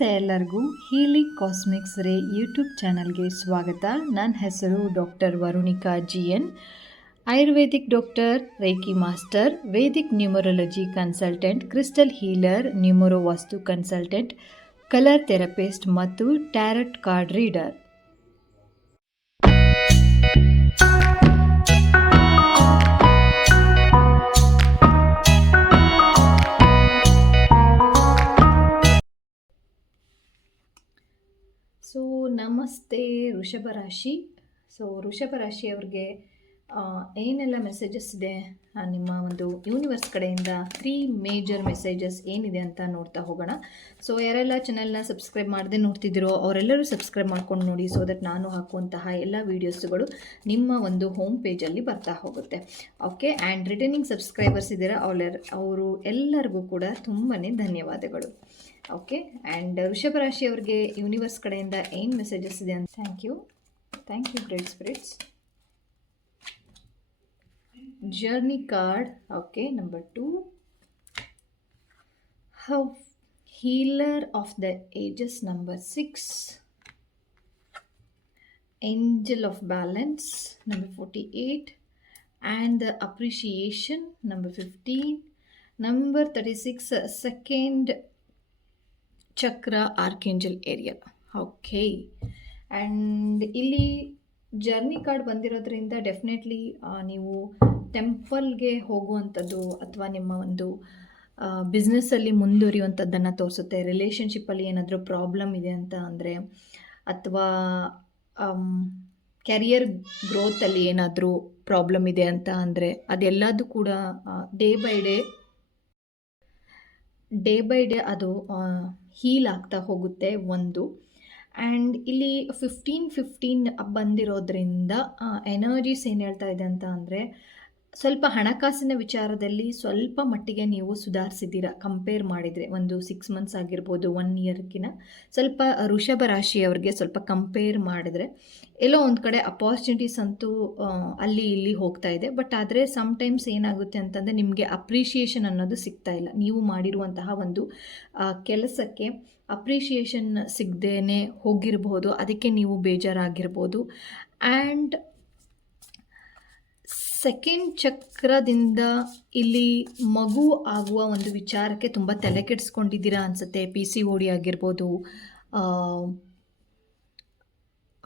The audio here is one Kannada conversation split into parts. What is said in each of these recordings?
ನಮಸ್ತೆ ಎಲ್ಲರಿಗೂ. ಹೀಲಿಂಗ್ ಕಾಸ್ಮಿಕ್ಸ್ ರೇ ಯೂಟ್ಯೂಬ್ ಚಾನಲ್ಗೆ ಸ್ವಾಗತ. ನನ್ನ ಹೆಸರು doctor Varunika GN, Ayurvedic doctor, reiki master, Vedic numerology consultant, crystal healer, numero vastu consultant, colour therapist ಮತ್ತು ಟ್ಯಾರಟ್ ಕಾರ್ಡ್ ರೀಡರ್. ಸೊ ನಮಸ್ತೆ ವೃಷಭ ರಾಶಿ. ಸೊ ವೃಷಭ ರಾಶಿಯವ್ರಿಗೆ ಏನೆಲ್ಲ ಮೆಸೇಜಸ್ ಇದೆ ನಿಮ್ಮ ಒಂದು ಯೂನಿವರ್ಸ್ ಕಡೆಯಿಂದ 3 ಮೇಜರ್ ಮೆಸೇಜಸ್ ಏನಿದೆ ಅಂತ ನೋಡ್ತಾ ಹೋಗೋಣ. ಸೊ ಯಾರೆಲ್ಲ ಚಾನಲ್ನ ಸಬ್ಸ್ಕ್ರೈಬ್ ಮಾಡದೆ ನೋಡ್ತಿದ್ದೀರೋ ಅವರೆಲ್ಲರೂ ಸಬ್ಸ್ಕ್ರೈಬ್ ಮಾಡ್ಕೊಂಡು ನೋಡಿ, ಸೊ ದಟ್ ನಾನು ಹಾಕುವಂತಹ ಎಲ್ಲ ವೀಡಿಯೋಸ್ಗಳು ನಿಮ್ಮ ಒಂದು ಹೋಮ್ ಪೇಜಲ್ಲಿ ಬರ್ತಾ ಹೋಗುತ್ತೆ. ಓಕೆ, ಆ್ಯಂಡ್ ರಿಟರ್ನಿಂಗ್ ಸಬ್ಸ್ಕ್ರೈಬರ್ಸ್ ಇದ್ದೀರಾ ಅವರು ಎಲ್ಲರಿಗೂ ಕೂಡ ತುಂಬಾ ಧನ್ಯವಾದಗಳು. ಓಕೆ, ಆ್ಯಂಡ್ ವೃಷಭ ರಾಶಿಯವ್ರಿಗೆ ಯೂನಿವರ್ಸ್ ಕಡೆಯಿಂದ ಏನು ಮೆಸೇಜಸ್ ಇದೆ ಅಂತ thank you great spirits. Journey card. Okay, number 2, how healer of the ages. Number 6, angel of balance. Number 48, and the appreciation. Number 15, number 36, second chakra archangel area. Okay, and ಇಲ್ಲಿ ಜರ್ನಿ ಕಾರ್ಡ್ ಬಂದಿರೋದ್ರಿಂದ ಡೆಫಿನೆಟ್ಲಿ ನೀವು ಟೆಂಪಲ್ಗೆ ಹೋಗುವಂಥದ್ದು ಅಥವಾ ನಿಮ್ಮ ಒಂದು ಬಿಸ್ನೆಸ್ಸಲ್ಲಿ ಮುಂದುವರಿಯುವಂಥದ್ದನ್ನು ತೋರಿಸುತ್ತೆ. ರಿಲೇಷನ್ಶಿಪ್ಪಲ್ಲಿ ಏನಾದರೂ ಪ್ರಾಬ್ಲಮ್ ಇದೆ ಅಂತ ಅಂದರೆ, ಅಥವಾ ಕ್ಯಾರಿಯರ್ ಗ್ರೋತಲ್ಲಿ ಏನಾದರೂ ಪ್ರಾಬ್ಲಮ್ ಇದೆ ಅಂತ ಅಂದರೆ, ಅದೆಲ್ಲದೂ ಕೂಡ ಡೇ ಬೈ ಡೇ ಅದು ಹೀಲ್ ಆಗ್ತಾ ಹೋಗುತ್ತೆ ಒಂದು. ಆ್ಯಂಡ್ ಇಲ್ಲಿ 15-15 ಬಂದಿರೋದ್ರಿಂದ ಎನರ್ಜೀಸ್ ಏನು ಹೇಳ್ತಾ ಇದೆ ಅಂತ ಅಂದರೆ, ಸ್ವಲ್ಪ ಹಣಕಾಸಿನ ವಿಚಾರದಲ್ಲಿ ಸ್ವಲ್ಪ ಮಟ್ಟಿಗೆ ನೀವು ಸುಧಾರಿಸಿದ್ದೀರಾ ಕಂಪೇರ್ ಮಾಡಿದರೆ. ಒಂದು 6 ಮಂತ್ಸ್ ಆಗಿರ್ಬೋದು, 1 ಇಯರ್ಗಿನ ಸ್ವಲ್ಪ ವೃಷಭ ರಾಶಿಯವ್ರಿಗೆ ಸ್ವಲ್ಪ ಕಂಪೇರ್ ಮಾಡಿದ್ರೆ ಎಲ್ಲೋ ಒಂದು ಕಡೆ ಅಪಾರ್ಚುನಿಟೀಸ್ ಅಂತೂ ಅಲ್ಲಿ ಇಲ್ಲಿ ಹೋಗ್ತಾ ಇದೆ. ಬಟ್ ಆದರೆ ಸಮ್ಟೈಮ್ಸ್ ಏನಾಗುತ್ತೆ ಅಂತಂದರೆ, ನಿಮಗೆ ಅಪ್ರಿಷಿಯೇಷನ್ ಅನ್ನೋದು ಸಿಗ್ತಾ ಇಲ್ಲ. ನೀವು ಮಾಡಿರುವಂತಹ ಒಂದು ಕೆಲಸಕ್ಕೆ ಅಪ್ರಿಷಿಯೇಷನ್ ಸಿಗದೇನೆ ಹೋಗಿರಬಹುದು, ಅದಕ್ಕೆ ನೀವು ಬೇಜಾರಾಗಿರ್ಬೋದು. ಆ್ಯಂಡ್ ಸೆಕೆಂಡ್ ಚಕ್ರದಿಂದ ಇಲ್ಲಿ ಮಗು ಆಗುವ ಒಂದು ವಿಚಾರಕ್ಕೆ ತುಂಬ ತಲೆ ಕೆಡಿಸ್ಕೊಂಡಿದ್ದೀರಾ ಅನಿಸುತ್ತೆ. PCOD ಆಗಿರ್ಬೋದು,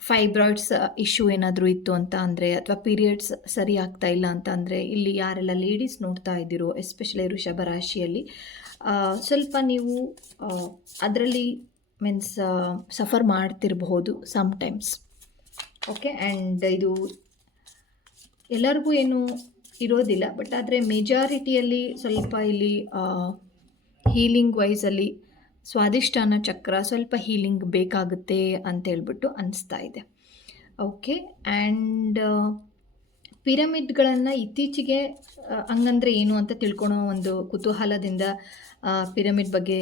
ಫೈಬ್ರಾಯ್ಡ್ಸ್ ಇಶ್ಯೂ ಏನಾದರೂ ಇತ್ತು ಅಂತ ಅಂದರೆ, ಅಥವಾ ಪೀರಿಯಡ್ಸ್ ಸರಿ ಆಗ್ತಾ ಇಲ್ಲ ಅಂತ ಅಂದರೆ, ಇಲ್ಲಿ ಯಾರೆಲ್ಲ ಲೇಡೀಸ್ ನೋಡ್ತಾ ಇದ್ದೀರೋ ಎಸ್ಪೆಷಲಿ ವೃಷಭ ರಾಶಿಯಲ್ಲಿ ಸ್ವಲ್ಪ ನೀವು ಅದರಲ್ಲಿ ಸಫರ್ ಮಾಡ್ತಿರಬಹುದು ಸಮ್ಟೈಮ್ಸ್. ಓಕೆ, ಆ್ಯಂಡ್ ಇದು ಎಲ್ಲರಿಗೂ ಏನು ಇರೋದಿಲ್ಲ, ಬಟ್ ಆದರೆ ಮೆಜಾರಿಟಿಯಲ್ಲಿ ಸ್ವಲ್ಪ ಇಲ್ಲಿ ಹೀಲಿಂಗ್ ವೈಸಲ್ಲಿ ಸ್ವಾದಿಷ್ಟಾನ ಚಕ್ರ ಸ್ವಲ್ಪ ಹೀಲಿಂಗ್ ಬೇಕಾಗುತ್ತೆ ಅಂತೇಳ್ಬಿಟ್ಟು ಅನಿಸ್ತಾ ಇದೆ. ಓಕೆ, ಆ್ಯಂಡ್ ಪಿರಮಿಡ್ಗಳನ್ನು ಇತ್ತೀಚೆಗೆ ಹಂಗಂದರೆ ಏನು ಅಂತ ತಿಳ್ಕೊಳೋ ಒಂದು ಕುತೂಹಲದಿಂದ ಪಿರಮಿಡ್ ಬಗ್ಗೆ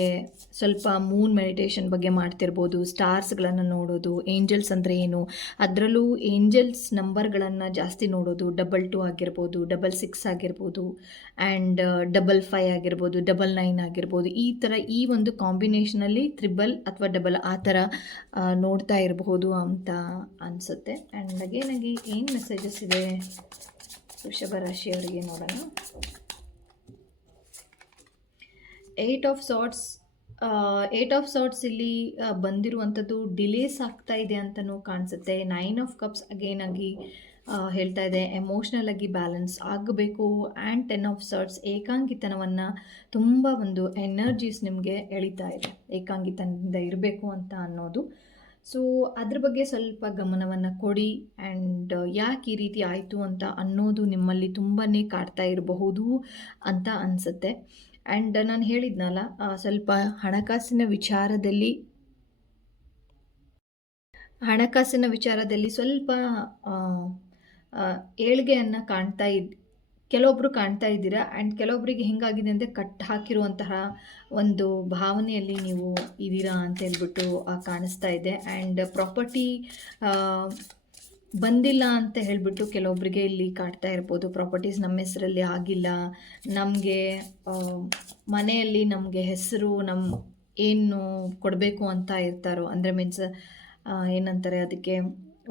ಸ್ವಲ್ಪ ಮೂನ್ ಮೆಡಿಟೇಷನ್ ಬಗ್ಗೆ ಮಾಡ್ತಿರ್ಬೋದು, ಸ್ಟಾರ್ಸ್ಗಳನ್ನು ನೋಡೋದು, ಏಂಜಲ್ಸ್ ಅಂದರೆ ಏನು, ಅದರಲ್ಲೂ ಏಂಜಲ್ಸ್ ನಂಬರ್ಗಳನ್ನು ಜಾಸ್ತಿ ನೋಡೋದು, 22 ಆಗಿರ್ಬೋದು, 66 ಆಗಿರ್ಬೋದು, ಆ್ಯಂಡ್ 55 ಆಗಿರ್ಬೋದು, 99 ಆಗಿರ್ಬೋದು. ಈ ಥರ ಈ ಒಂದು ಕಾಂಬಿನೇಷನಲ್ಲಿ 3 ಅಥವಾ 2 ಆ ಥರ ನೋಡ್ತಾ ಇರಬಹುದು ಅಂತ ಅನಿಸುತ್ತೆ. ಆ್ಯಂಡ್ ಅಗೇನಾಗಿ ಏನು ಮೆಸೇಜಸ್ ಇದೆ ವೃಷಭ ರಾಶಿಯವರಿಗೆ ನೋಡೋಣ. 8 ಆಫ್ ಸಾರ್ಟ್ಸ್ ಇಲ್ಲಿ ಬಂದಿರುವಂಥದ್ದು ಡಿಲೇಸ್ ಆಗ್ತಾ ಇದೆ ಅಂತಲೂ ಕಾಣಿಸುತ್ತೆ. 9 ಆಫ್ ಕಪ್ಸ್ ಅಗೇನ್ ಆಗಿ ಹೇಳ್ತಾ ಇದೆ ಎಮೋಷ್ನಲ್ ಆಗಿ ಬ್ಯಾಲೆನ್ಸ್ ಆಗಬೇಕು. ಆ್ಯಂಡ್ 10 ಆಫ್ ಸಾರ್ಟ್ಸ್ ಏಕಾಂಗಿತನವನ್ನು ತುಂಬ ಒಂದು ಎನರ್ಜೀಸ್ ನಿಮಗೆ ಎಳಿತಾ ಇದೆ, ಏಕಾಂಗಿತನದಿಂದ ಇರಬೇಕು ಅಂತ ಅನ್ನೋದು. ಸೊ ಅದ್ರ ಬಗ್ಗೆ ಸ್ವಲ್ಪ ಗಮನವನ್ನು ಕೊಡಿ. ಆ್ಯಂಡ್ ಯಾಕೆ ಈ ರೀತಿ ಆಯಿತು ಅಂತ ಅನ್ನೋದು ನಿಮ್ಮಲ್ಲಿ ತುಂಬಾ ಕಾಡ್ತಾ ಇರಬಹುದು ಅಂತ ಅನಿಸುತ್ತೆ. ಆ್ಯಂಡ್ ನಾನು ಹೇಳಿದ್ನಲ್ಲ, ಸ್ವಲ್ಪ ಹಣಕಾಸಿನ ವಿಚಾರದಲ್ಲಿ ಸ್ವಲ್ಪ ಏಳಿಗೆಯನ್ನು ಕೆಲವೊಬ್ಬರು ಕಾಣ್ತಾ ಇದ್ದೀರಾ. ಆ್ಯಂಡ್ ಕೆಲವೊಬ್ಬರಿಗೆ ಹೆಂಗಾಗಿದೆ ಅಂದರೆ, ಕಟ್ ಹಾಕಿರುವಂತಹ ಒಂದು ಭಾವನೆಯಲ್ಲಿ ನೀವು ಇದ್ದೀರಾ ಅಂತ ಹೇಳ್ಬಿಟ್ಟು ಕಾಣಿಸ್ತಾ ಇದೆ. ಆ್ಯಂಡ್ ಪ್ರಾಪರ್ಟಿ ಬಂದಿಲ್ಲ ಅಂತ ಹೇಳಿಬಿಟ್ಟು ಕೆಲವೊಬ್ಬರಿಗೆ ಇಲ್ಲಿ ಕಾಡ್ತಾ ಇರ್ಬೋದು. ಪ್ರಾಪರ್ಟೀಸ್ ನಮ್ಮ ಹೆಸರಲ್ಲಿ ಆಗಿಲ್ಲ, ನಮಗೆ ಮನೆಯಲ್ಲಿ ನಮಗೆ ಹೆಸರು ಏನು ಕೊಡಬೇಕು ಅಂತ ಇರ್ತಾರೋ, ಅಂದರೆ ಮೀನ್ಸ್ ಏನಂತಾರೆ ಅದಕ್ಕೆ,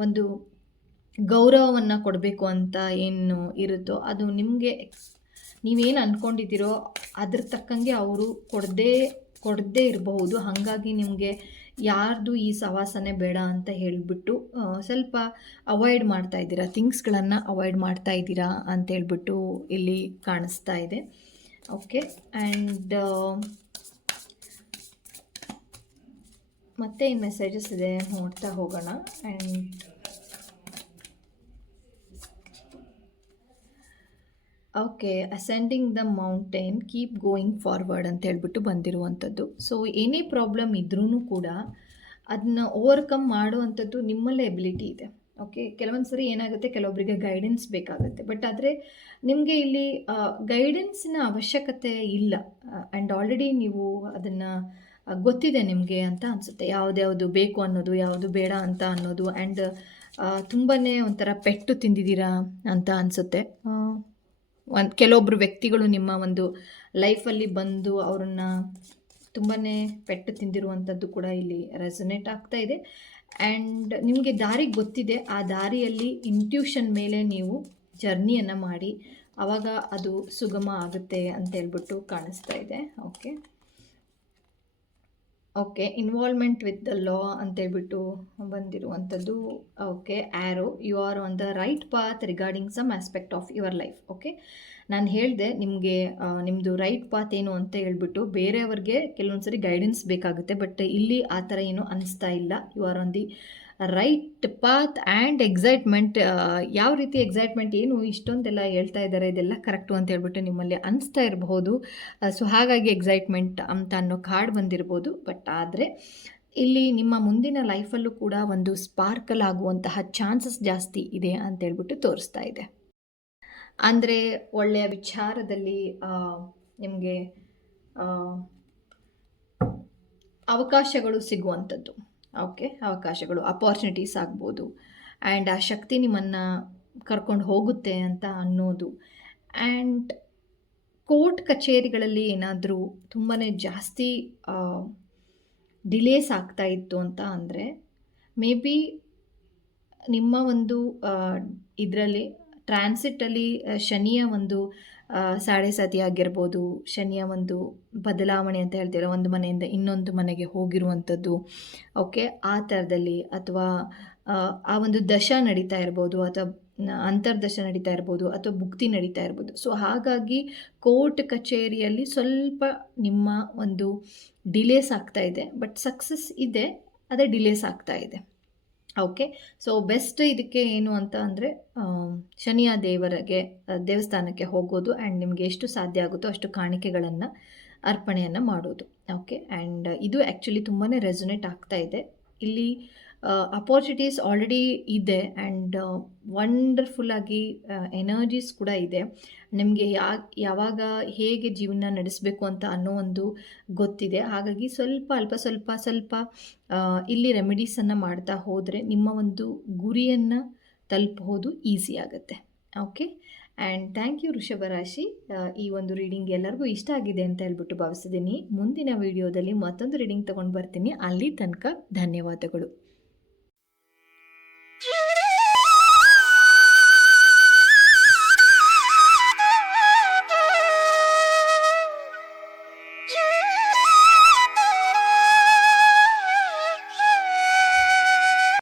ಒಂದು ಗೌರವವನ್ನು ಕೊಡಬೇಕು ಅಂತ ಏನು ಇರುತ್ತೋ ಅದು ನಿಮಗೆ ನೀವೇನು ಅಂದ್ಕೊಂಡಿದ್ದೀರೋ ಅದ್ರ ತಕ್ಕಂಗೆ ಅವರು ಕೊಡದೇ ಇರಬಹುದು. ಹಾಗಾಗಿ ನಿಮಗೆ ಯಾರ್ದು ಈ ಸವಾಸನೆ ಬೇಡ ಅಂತ ಹೇಳಿಬಿಟ್ಟು ಸ್ವಲ್ಪ ಅವಾಯ್ಡ್ ಮಾಡ್ತಾ ಇದ್ದೀರಾ, ಥಿಂಗ್ಸ್ಗಳನ್ನು ಅವಾಯ್ಡ್ ಮಾಡ್ತಾ ಇದ್ದೀರಾ ಅಂತ ಹೇಳ್ಬಿಟ್ಟು ಇಲ್ಲಿ ಕಾಣಿಸ್ತಾ ಇದೆ. ಓಕೆ, ಆ್ಯಂಡ್ ಮತ್ತೆ ಏನು ಮೆಸೇಜಸ್ ಇದೆ ನೋಡ್ತಾ ಹೋಗೋಣ. And okay, ascending the mountain, keep going forward ಅಂತ ಹೇಳ್ಬಿಟ್ಟು ಬಂದಿರುವಂಥದ್ದು. ಸೊ ಏನೇ ಪ್ರಾಬ್ಲಮ್ ಇದ್ರೂ ಕೂಡ ಅದನ್ನ ಓವರ್ಕಮ್ ಮಾಡುವಂಥದ್ದು ನಿಮ್ಮಲ್ಲೇ ಎಬಿಲಿಟಿ ಇದೆ. ಓಕೆ, ಕೆಲವೊಂದು ಸರಿ ಏನಾಗುತ್ತೆ, ಕೆಲವೊಬ್ಬರಿಗೆ ಗೈಡೆನ್ಸ್ ಬೇಕಾಗುತ್ತೆ, ಬಟ್ ಆದರೆ ನಿಮಗೆ ಇಲ್ಲಿ ಗೈಡೆನ್ಸಿನ ಅವಶ್ಯಕತೆ ಇಲ್ಲ. ಆ್ಯಂಡ್ ಆಲ್ರೆಡಿ ನೀವು ಅದನ್ನು ಗೊತ್ತಿದೆ ನಿಮಗೆ ಅಂತ ಅನಿಸುತ್ತೆ, ಯಾವುದ್ಯಾವುದು ಬೇಕು ಅನ್ನೋದು, ಯಾವುದು ಬೇಡ ಅಂತ ಅನ್ನೋದು. ಆ್ಯಂಡ್ ತುಂಬಾ ಒಂಥರ ಪೆಟ್ಟು ತಿಂದಿದ್ದೀರಾ ಅಂತ ಅನಿಸುತ್ತೆ. ಕೆಲವೊಬ್ಬರು ವ್ಯಕ್ತಿಗಳು ನಿಮ್ಮ ಒಂದು ಲೈಫಲ್ಲಿ ಬಂದು ಅವರನ್ನು ತುಂಬಾ ಪೆಟ್ಟು ತಿಂದಿರುವಂಥದ್ದು ಕೂಡ ಇಲ್ಲಿ ರೆಸೊನೇಟ್ ಆಗ್ತಾ ಇದೆ. ಆ್ಯಂಡ್ ನಿಮಗೆ ದಾರಿ ಗೊತ್ತಿದೆ, ಆ ದಾರಿಯಲ್ಲಿ ಇಂಟ್ಯೂಷನ್ ಮೇಲೆ ನೀವು ಜರ್ನಿಯನ್ನು ಮಾಡಿ, ಆವಾಗ ಅದು ಸುಗಮ ಆಗುತ್ತೆ ಅಂತ ಹೇಳ್ಬಿಟ್ಟು ಕಾಣಿಸ್ತಾ ಇದೆ. Okay, involvement with the law ಅಂತೇಳ್ಬಿಟ್ಟು ಬಂದಿರುವಂಥದ್ದು. Okay, arrow, you are on the right path regarding some aspect of your life. Okay, ನಾನು ಹೇಳಿದೆ ನಿಮಗೆ ನಿಮ್ಮದು ರೈಟ್ ಪಾತ್ ಏನು ಅಂತ ಹೇಳ್ಬಿಟ್ಟು. ಬೇರೆಯವ್ರಿಗೆ ಕೆಲವೊಂದು ಸರಿ ಗೈಡೆನ್ಸ್ ಬೇಕಾಗುತ್ತೆ, ಬಟ್ ಇಲ್ಲಿ ಆ ಥರ ಏನು ಅನಿಸ್ತಾ ಇಲ್ಲ. You are on the right path and excitement. ಯಾವ ರೀತಿ ಎಕ್ಸೈಟ್ಮೆಂಟ್, ಏನು ಇಷ್ಟೊಂದೆಲ್ಲ ಹೇಳ್ತಾ ಇದ್ದಾರೆ, ಇದೆಲ್ಲ ಕರೆಕ್ಟು ಅಂತ ಹೇಳ್ಬಿಟ್ಟು ನಿಮ್ಮಲ್ಲಿ ಅನಿಸ್ತಾ ಇರಬಹುದು. ಸೊ ಹಾಗಾಗಿ ಎಕ್ಸೈಟ್ಮೆಂಟ್ ಅಂತ ಅನ್ನೋ ಕಾರ್ಡ್ ಬಂದಿರ್ಬೋದು. ಬಟ್ ಆದರೆ ಇಲ್ಲಿ ನಿಮ್ಮ ಮುಂದಿನ ಲೈಫಲ್ಲೂ ಕೂಡ ಒಂದು ಸ್ಪಾರ್ಕಲ್ ಆಗುವಂತಹ ಚಾನ್ಸಸ್ ಜಾಸ್ತಿ ಇದೆ ಅಂತ ಹೇಳ್ಬಿಟ್ಟು ತೋರಿಸ್ತಾ ಇದೆ. ಅಂದರೆ ಒಳ್ಳೆಯ ವಿಚಾರದಲ್ಲಿ ನಿಮಗೆ ಅವಕಾಶಗಳು ಸಿಗುವಂಥದ್ದು. ಓಕೆ, ಅವಕಾಶಗಳು, ಅಪಾರ್ಚುನಿಟೀಸ್ ಆಗ್ಬೋದು. ಆ್ಯಂಡ್ ಆ ಶಕ್ತಿ ನಿಮ್ಮನ್ನು ಕರ್ಕೊಂಡು ಹೋಗುತ್ತೆ ಅಂತ ಅನ್ನೋದು. ಆ್ಯಂಡ್ ಕೋರ್ಟ್ ಕಚೇರಿಗಳಲ್ಲಿ ಏನಾದರೂ ತುಂಬಾ ಜಾಸ್ತಿ ಡಿಲೇಸ್ ಆಗ್ತಾ ಇತ್ತು ಅಂತ ಅಂದರೆ, ಮೇ ಬಿ ನಿಮ್ಮ ಒಂದು ಇದರಲ್ಲಿ ಟ್ರಾನ್ಸಿಟಲ್ಲಿ ಶನಿಯ ಒಂದು ಸಾಡೆ ಸಾತಿ ಆಗಿರ್ಬೋದು, ಶನಿಯ ಒಂದು ಬದಲಾವಣೆ ಅಂತ ಹೇಳ್ತೀರ, ಒಂದು ಮನೆಯಿಂದ ಇನ್ನೊಂದು ಮನೆಗೆ ಹೋಗಿರುವಂಥದ್ದು. ಓಕೆ, ಆ ಥರದಲ್ಲಿ, ಅಥವಾ ಆ ಒಂದು ದಶ ನಡೀತಾ ಇರ್ಬೋದು, ಅಥವಾ ಅಂತರ್ದಶ ನಡೀತಾ ಇರ್ಬೋದು, ಅಥವಾ ಭುಕ್ತಿ ನಡೀತಾ ಇರ್ಬೋದು. ಸೊ ಹಾಗಾಗಿ ಕೋರ್ಟ್ ಕಚೇರಿಯಲ್ಲಿ ಸ್ವಲ್ಪ ನಿಮ್ಮ ಒಂದು ಡಿಲೇಸ್ ಆಗ್ತಾ ಇದೆ, ಬಟ್ ಸಕ್ಸಸ್ ಇದೆ, ಅದೇ ಡಿಲೇಸ್ ಆಗ್ತಾ ಇದೆ. ಓಕೆ, ಸೊ ಬೆಸ್ಟ್ ಇದಕ್ಕೆ ಏನು ಅಂತ ಅಂದರೆ ಶನಿಯ ದೇವಸ್ಥಾನಕ್ಕೆ ಹೋಗೋದು, ಆ್ಯಂಡ್ ನಿಮಗೆ ಎಷ್ಟು ಸಾಧ್ಯ ಆಗುತ್ತೋ ಅಷ್ಟು ಕಾಣಿಕೆಗಳನ್ನು ಅರ್ಪಣೆಯನ್ನು ಮಾಡೋದು. ಓಕೆ, ಆ್ಯಂಡ್ ಇದು ಆ್ಯಕ್ಚುಲಿ ತುಂಬಾ ರೆಸೊನೇಟ್ ಆಗ್ತಾ ಇದೆ. ಇಲ್ಲಿ ಅಪಾರ್ಚುನಿಟೀಸ್ ಆಲ್ರೆಡಿ ಇದೆ, ಆ್ಯಂಡ್ ವಂಡರ್ಫುಲ್ಲಾಗಿ ಎನರ್ಜೀಸ್ ಕೂಡ ಇದೆ. ನಿಮಗೆ ಯಾವಾಗ ಹೇಗೆ ಜೀವನ ನಡೆಸಬೇಕು ಅಂತ ಅನ್ನೋ ಒಂದು ಗೊತ್ತಿದೆ. ಹಾಗಾಗಿ ಅಲ್ಪ ಸ್ವಲ್ಪ ಇಲ್ಲಿ ರೆಮಿಡೀಸನ್ನು ಮಾಡ್ತಾ ಹೋದರೆ ನಿಮ್ಮ ಒಂದು ಗುರಿಯನ್ನು ತಲುಪೋದು ಈಸಿ ಆಗುತ್ತೆ. ಓಕೆ, ಆ್ಯಂಡ್ ಥ್ಯಾಂಕ್ ಯು ವೃಷಭ ರಾಶಿ. ಈ ಒಂದು ರೀಡಿಂಗ್ ಎಲ್ಲರಿಗೂ ಇಷ್ಟ ಆಗಿದೆ ಅಂತ ಹೇಳ್ಬಿಟ್ಟು ಭಾವಿಸಿದ್ದೀನಿ. ಮುಂದಿನ ವಿಡಿಯೋದಲ್ಲಿ ಮತ್ತೊಂದು ರೀಡಿಂಗ್ ತೊಗೊಂಡು ಬರ್ತೀನಿ. ಅಲ್ಲಿ ತನಕ ಧನ್ಯವಾದಗಳು.